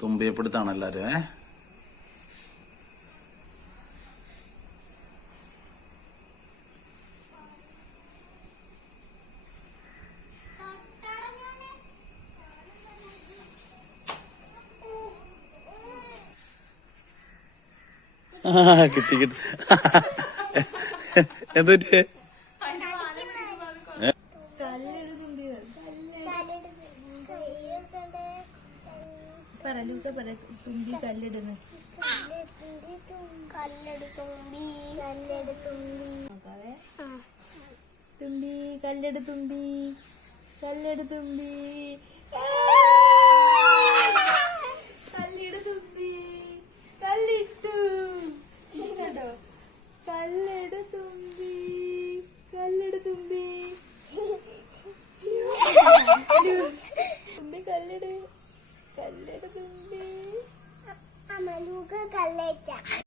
തുമ്പിയപ്പെടുത്താണ് എല്ലാരും. കിട്ടി കിട്ടി. എന്തൊക്കെ തുമ്പി കല്ലെടുന്നു. തുമ്പി കല്ലെടു തുമ്പി കല്ലെടു തുമ്പി കല്ലെടു തുമ്പി കല്ലിട്ടു കേട്ടോ. കല്ലെടു തുമ്പി കല്ലെടു തുമ്പി തുമ്പി കല്ലെടു കല്ലെടു തുമ്പി.